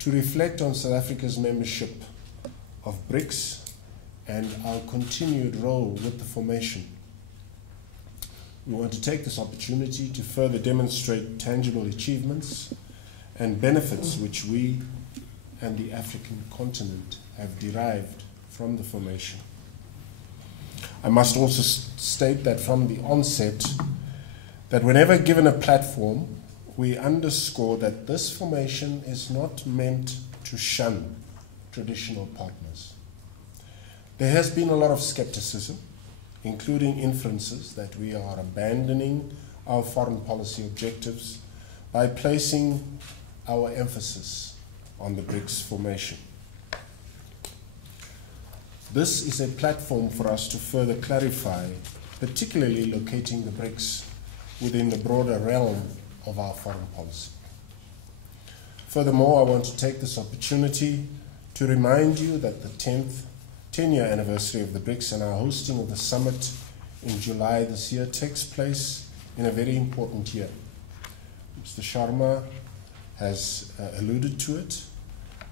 to reflect on South Africa's membership of BRICS and our continued role with the formation. We want to take this opportunity to further demonstrate tangible achievements and benefits which we and the African continent have derived from the formation. I must also state that from the onset, that whenever given a platform, we underscore that this formation is not meant to shun traditional partners. There has been a lot of skepticism, including inferences that we are abandoning our foreign policy objectives by placing our emphasis on the BRICS formation. This is a platform for us to further clarify, particularly locating the BRICS within the broader realm of our foreign policy. Furthermore, I want to take this opportunity to remind you that the 10-year anniversary of the BRICS and our hosting of the summit in July this year takes place in a very important year. Mr. Sharma has alluded to it.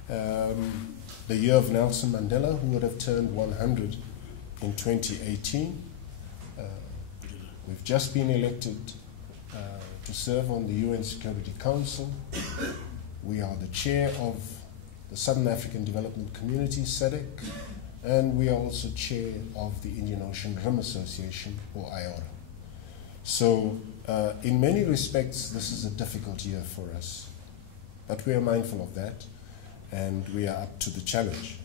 The year of Nelson Mandela, who would have turned 100 in 2018. We've just been elected to serve on the UN Security Council. We are the chair of the Southern African Development Community, SADC, and we are also chair of the Indian Ocean Rim Association, or IORA. So in many respects, this is a difficult year for us, but we are mindful of that, and we are up to the challenge.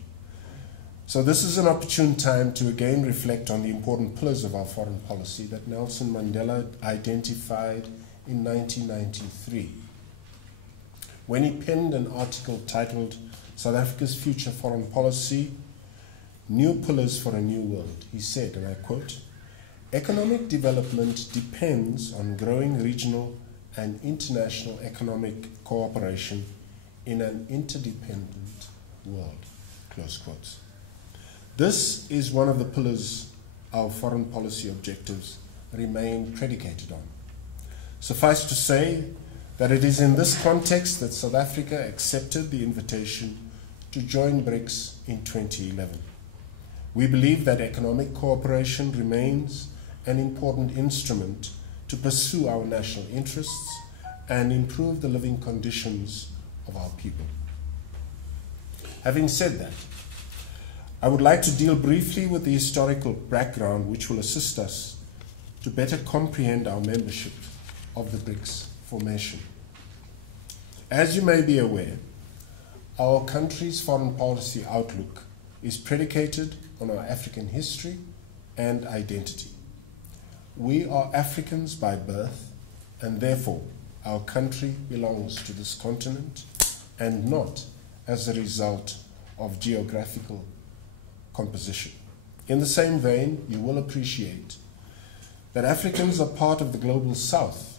So this is an opportune time to again reflect on the important pillars of our foreign policy that Nelson Mandela identified in 1993, when he penned an article titled South Africa's Future Foreign Policy, New Pillars for a New World. He said, and I quote, "Economic development depends on growing regional and international economic cooperation in an interdependent world," close quotes. This is one of the pillars our foreign policy objectives remain predicated on. Suffice to say that it is in this context that South Africa accepted the invitation to join BRICS in 2011. We believe that economic cooperation remains an important instrument to pursue our national interests and improve the living conditions of our people. Having said that, I would like to deal briefly with the historical background which will assist us to better comprehend our membership of the BRICS formation. As you may be aware, our country's foreign policy outlook is predicated on our African history and identity. We are Africans by birth, and therefore our country belongs to this continent and not as a result of geographical composition. In the same vein, you will appreciate that Africans are part of the global South,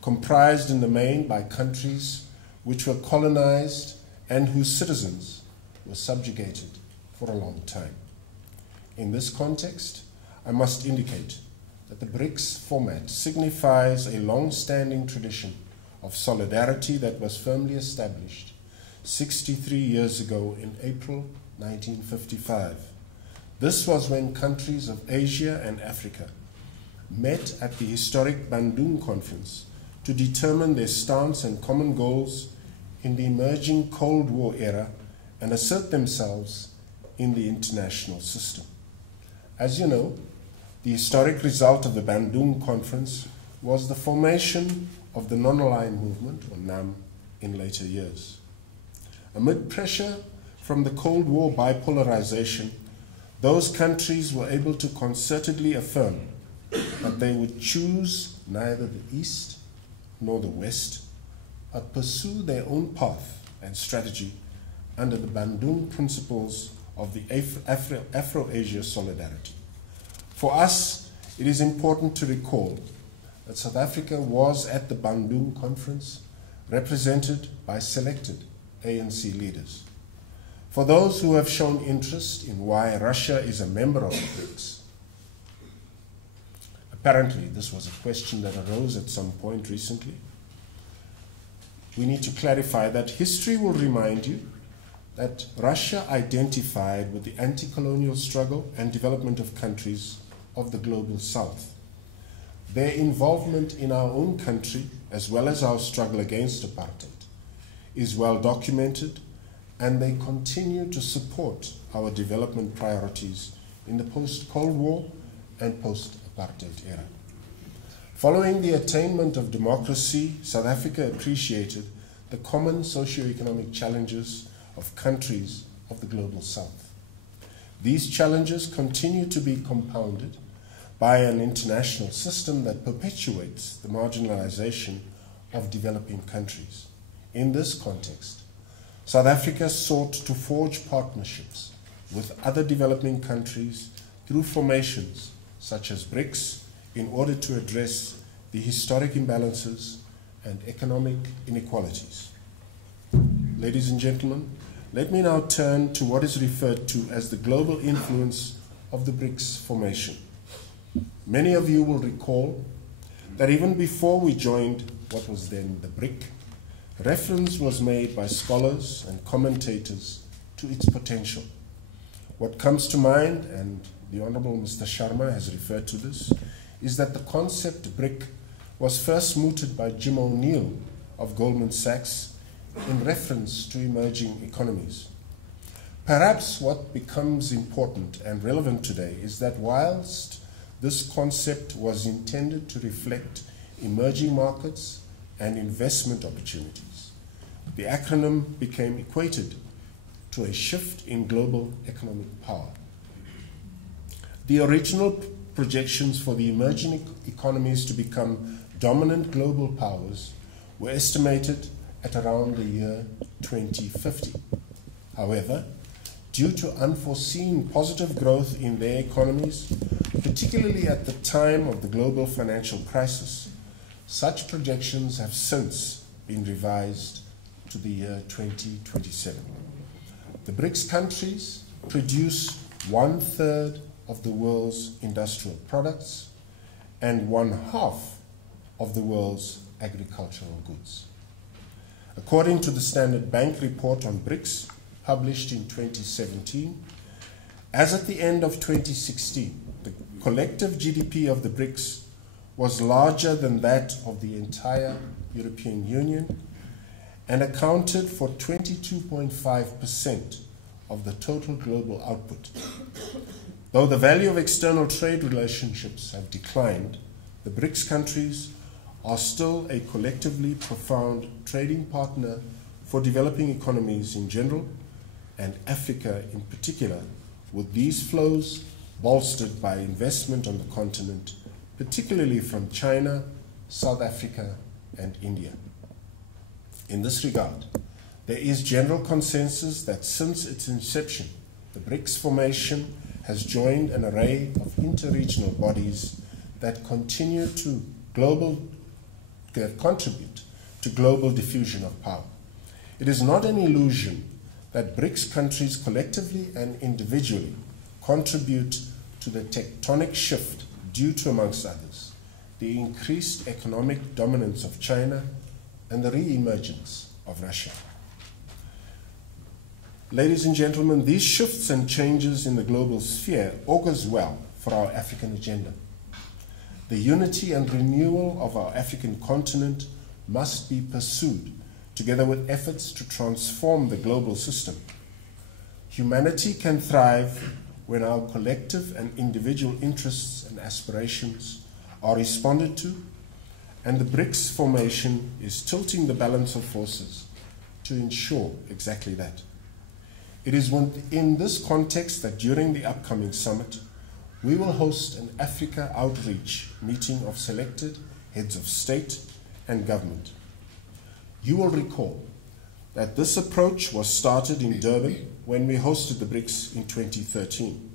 comprised in the main by countries which were colonized and whose citizens were subjugated for a long time. In this context, I must indicate that the BRICS format signifies a long-standing tradition of solidarity that was firmly established 63 years ago in April 1955. This was when countries of Asia and Africa met at the historic Bandung Conference to determine their stance and common goals in the emerging Cold War era and assert themselves in the international system. As you know, the historic result of the Bandung Conference was the formation of the Non-Aligned Movement, or NAM, in later years. Amid pressure from the Cold War bipolarization, those countries were able to concertedly affirm that they would choose neither the East nor the West, but pursue their own path and strategy under the Bandung principles of the Afro-Asia solidarity. For us, it is important to recall that South Africa was at the Bandung Conference represented by selected ANC leaders. For those who have shown interest in why Russia is a member of the BRICS, apparently this was a question that arose at some point recently, we need to clarify that history will remind you that Russia identified with the anti-colonial struggle and development of countries of the global south. Their involvement in our own country, as well as our struggle against apartheid, is well documented, and they continue to support our development priorities in the post-Cold War and post-apartheid era. Following the attainment of democracy, South Africa appreciated the common socio-economic challenges of countries of the global south. These challenges continue to be compounded by an international system that perpetuates the marginalization of developing countries. In this context, South Africa sought to forge partnerships with other developing countries through formations such as BRICS in order to address the historic imbalances and economic inequalities. Ladies and gentlemen, let me now turn to what is referred to as the global influence of the BRICS formation. Many of you will recall that even before we joined what was then the BRIC, reference was made by scholars and commentators to its potential. What comes to mind, and the Honorable Mr. Sharma has referred to this, is that the concept BRIC was first mooted by Jim O'Neill of Goldman Sachs in reference to emerging economies. Perhaps what becomes important and relevant today is that whilst this concept was intended to reflect emerging markets and investment opportunities, the acronym became equated to a shift in global economic power. The original projections for the emerging economies to become dominant global powers were estimated at around the year 2050. However, due to unforeseen positive growth in their economies, particularly at the time of the global financial crisis, such projections have since been revised to the year 2027. The BRICS countries produce 1/3 of the world's industrial products and 1/2 of the world's agricultural goods. According to the Standard Bank report on BRICS, published in 2017, as at the end of 2016, the collective GDP of the BRICS was larger than that of the entire European Union and accounted for 22.5% of the total global output. Though the value of external trade relationships have declined, the BRICS countries are still a collectively profound trading partner for developing economies in general and Africa in particular, with these flows bolstered by investment on the continent, particularly from China, South Africa, and India. In this regard, there is general consensus that since its inception, the BRICS formation has joined an array of interregional bodies that continue to contribute to global diffusion of power. It is not an illusion that BRICS countries collectively and individually contribute to the tectonic shift due to, amongst others, the increased economic dominance of China and the re-emergence of Russia. Ladies and gentlemen, these shifts and changes in the global sphere augurs well for our African agenda. The unity and renewal of our African continent must be pursued, together with efforts to transform the global system. Humanity can thrive when our collective and individual interests and aspirations are responded to, and the BRICS formation is tilting the balance of forces to ensure exactly that. It is in this context that during the upcoming summit, we will host an Africa outreach meeting of selected heads of state and government. You will recall that this approach was started in Durban when we hosted the BRICS in 2013.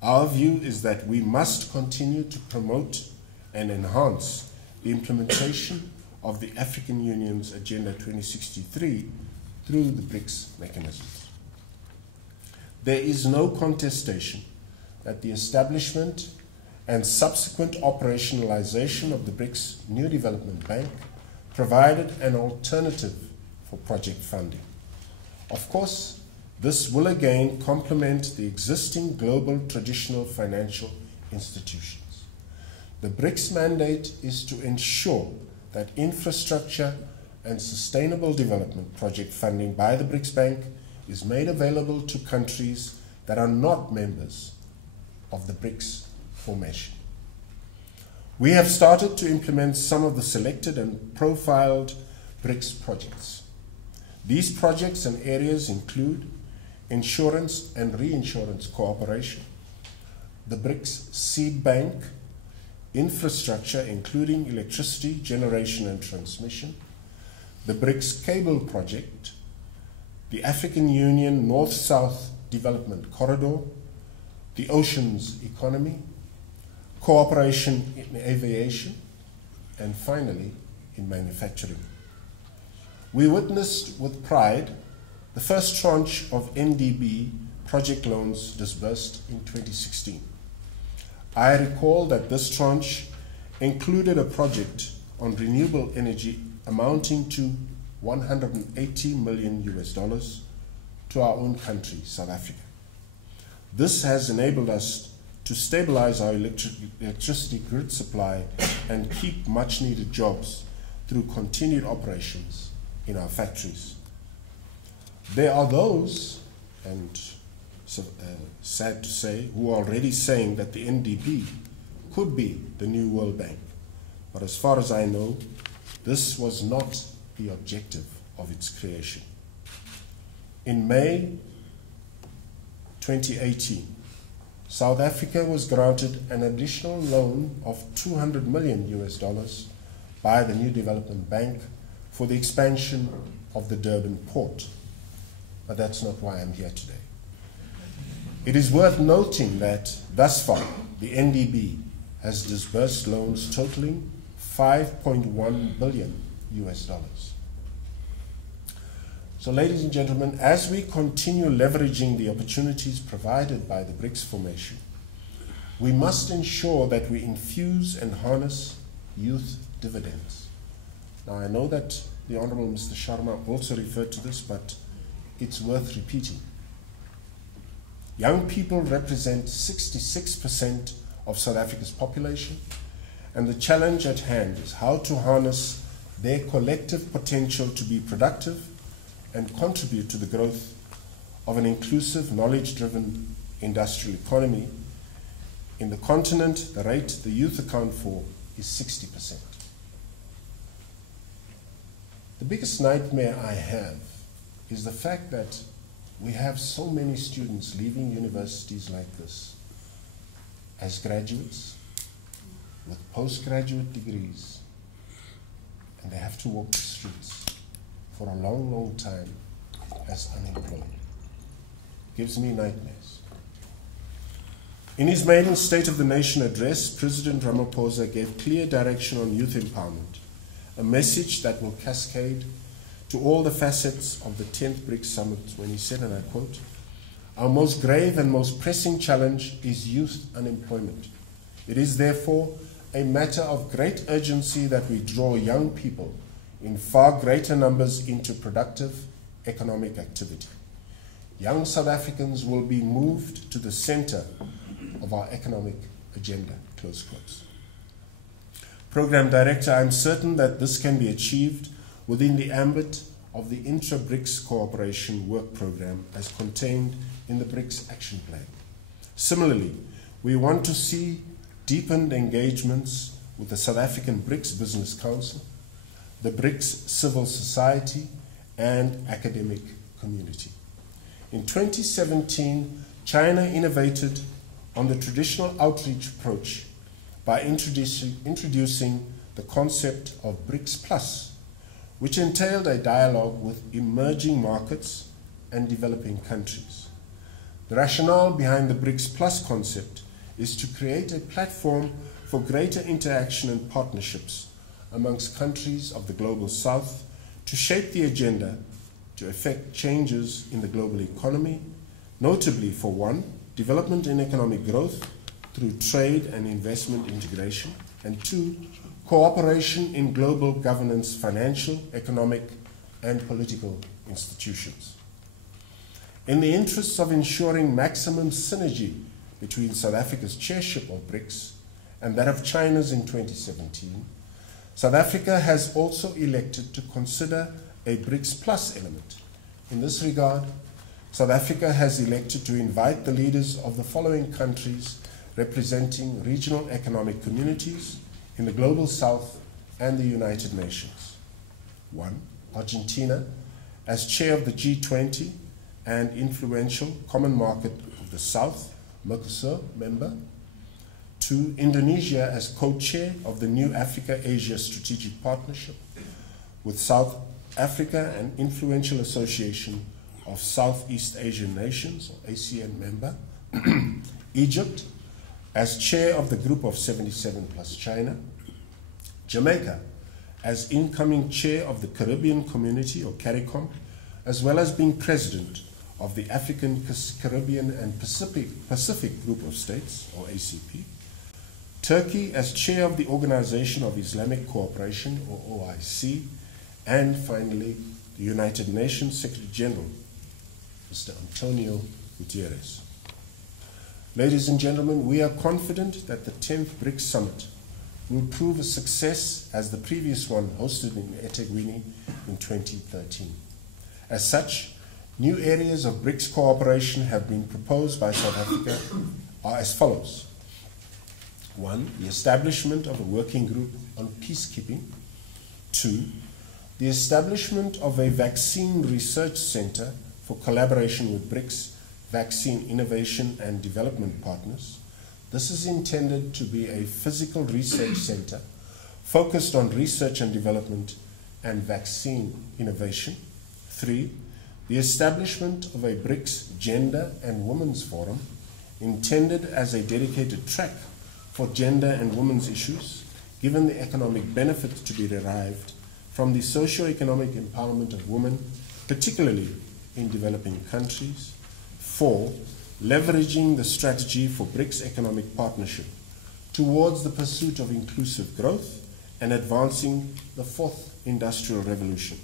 Our view is that we must continue to promote and enhance the implementation of the African Union's Agenda 2063 through the BRICS mechanisms. There is no contestation that the establishment and subsequent operationalization of the BRICS New Development Bank provided an alternative for project funding. Of course, this will again complement the existing global traditional financial institutions. The BRICS mandate is to ensure that infrastructure and sustainable development project funding by the BRICS Bank is made available to countries that are not members of the BRICS formation. We have started to implement some of the selected and profiled BRICS projects. These projects and areas include insurance and reinsurance cooperation, the BRICS Seed Bank, infrastructure including electricity generation and transmission, the BRICS Cable Project, the African Union North-South Development Corridor, the Oceans Economy, cooperation in aviation, and finally, in manufacturing. We witnessed with pride the first tranche of NDB project loans disbursed in 2016. I recall that this tranche included a project on renewable energy amounting to $180 million to our own country, South Africa. This has enabled us to stabilize our electricity grid supply and keep much needed jobs through continued operations in our factories. There are those, and sad to say, who are already saying that the NDB could be the new World Bank. But as far as I know, this was not the objective of its creation. In May 2018, South Africa was granted an additional loan of $200 million by the New Development Bank for the expansion of the Durban port. But that's not why I'm here today. It is worth noting that thus far, the NDB has disbursed loans totaling $5.1 billion. So ladies and gentlemen, as we continue leveraging the opportunities provided by the BRICS formation, we must ensure that we infuse and harness youth dividends. Now I know that the Honorable Mr. Sharma also referred to this, but it's worth repeating. Young people represent 66% of South Africa's population, and the challenge at hand is how to harness their collective potential to be productive and contribute to the growth of an inclusive, knowledge-driven industrial economy. In the continent, the rate the youth account for is 60%. The biggest nightmare I have is the fact that we have so many students leaving universities like this as graduates with postgraduate degrees, and they have to walk the streets for a long, long time as unemployed. Gives me nightmares. In his maiden State of the Nation address, President Ramaphosa gave clear direction on youth empowerment, a message that will cascade to all the facets of the 10th BRICS Summit when he said, and I quote, "Our most grave and most pressing challenge is youth unemployment. It is therefore a matter of great urgency that we draw young people in far greater numbers into productive economic activity. Young South Africans will be moved to the center of our economic agenda," close quotes. Program Director, I'm certain that this can be achieved within the ambit of the intra-BRICS cooperation work program as contained in the BRICS Action Plan. Similarly, we want to see deepened engagements with the South African BRICS Business Council, the BRICS civil society, and academic community. In 2017, China innovated on the traditional outreach approach by introducing the concept of BRICS Plus, which entailed a dialogue with emerging markets and developing countries. The rationale behind the BRICS Plus concept is to create a platform for greater interaction and partnerships amongst countries of the Global South to shape the agenda to effect changes in the global economy, notably for one, development in economic growth through trade and investment integration, and two, cooperation in global governance, financial, economic, and political institutions. In the interests of ensuring maximum synergy between South Africa's chairship of BRICS and that of China's in 2017, South Africa has also elected to consider a BRICS Plus element. In this regard, South Africa has elected to invite the leaders of the following countries representing regional economic communities in the Global South and the United Nations. 1. Argentina, as chair of the G20 and influential Common Market of the South, Mercosur member. 2. Indonesia, as co-chair of the new Africa-Asia Strategic Partnership with South Africa and influential association of Southeast Asian Nations, or ASEAN member. Egypt, as chair of the Group of 77 plus China. Jamaica, as incoming chair of the Caribbean Community, or CARICOM, as well as being president of the African, Caribbean, and Pacific Group of States, or ACP. Turkey, as chair of the Organization of Islamic Cooperation, or OIC. And finally, the United Nations Secretary General, Mr. Antonio Guterres. Ladies and gentlemen, we are confident that the 10th BRICS Summit will prove a success as the previous one hosted in eThekwini in 2013. As such, new areas of BRICS cooperation have been proposed by South Africa are as follows. 1. The establishment of a working group on peacekeeping. 2. The establishment of a vaccine research center for collaboration with BRICS vaccine innovation and development partners. This is intended to be a physical research center focused on research and development and vaccine innovation. 3. The establishment of a BRICS Gender and Women's Forum intended as a dedicated track for gender and women's issues, given the economic benefits to be derived from the socio-economic empowerment of women, particularly in developing countries. 4. Leveraging the strategy for BRICS economic partnership towards the pursuit of inclusive growth and advancing the fourth industrial revolution.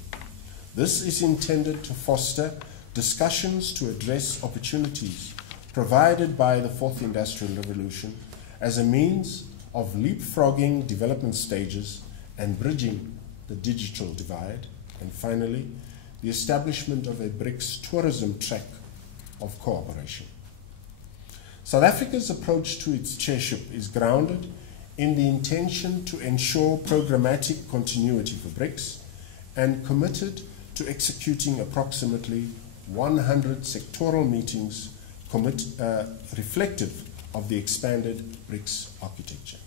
This is intended to foster discussions to address opportunities provided by the fourth industrial revolution as a means of leapfrogging development stages and bridging the digital divide. And finally, the establishment of a BRICS tourism track of cooperation. South Africa's approach to its chairship is grounded in the intention to ensure programmatic continuity for BRICS and committed to executing approximately 100 sectoral meetings reflective of the expanded BRICS architecture.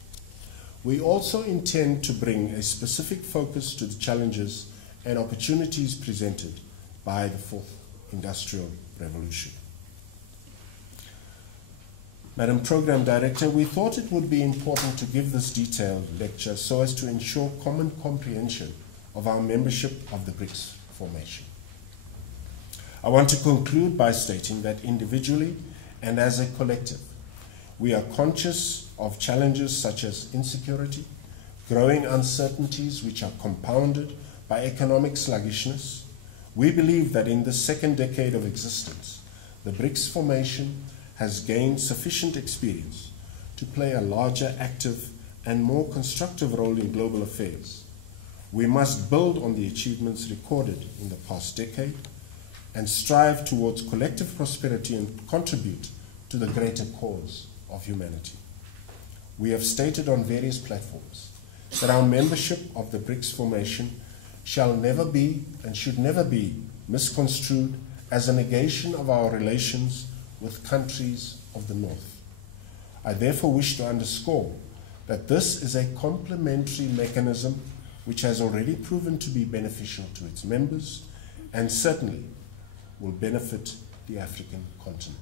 We also intend to bring a specific focus to the challenges and opportunities presented by the fourth industrial revolution. Madam Program Director, we thought it would be important to give this detailed lecture so as to ensure common comprehension of our membership of the BRICS formation. I want to conclude by stating that individually and as a collective, we are conscious of challenges such as insecurity, growing uncertainties which are compounded by economic sluggishness. We believe that in the second decade of existence, the BRICS formation has gained sufficient experience to play a larger, active, and more constructive role in global affairs. We must build on the achievements recorded in the past decade and strive towards collective prosperity and contribute to the greater cause of humanity. We have stated on various platforms that our membership of the BRICS formation shall never be and should never be misconstrued as a negation of our relations with countries of the North. I therefore wish to underscore that this is a complementary mechanism which has already proven to be beneficial to its members and certainly will benefit the African continent.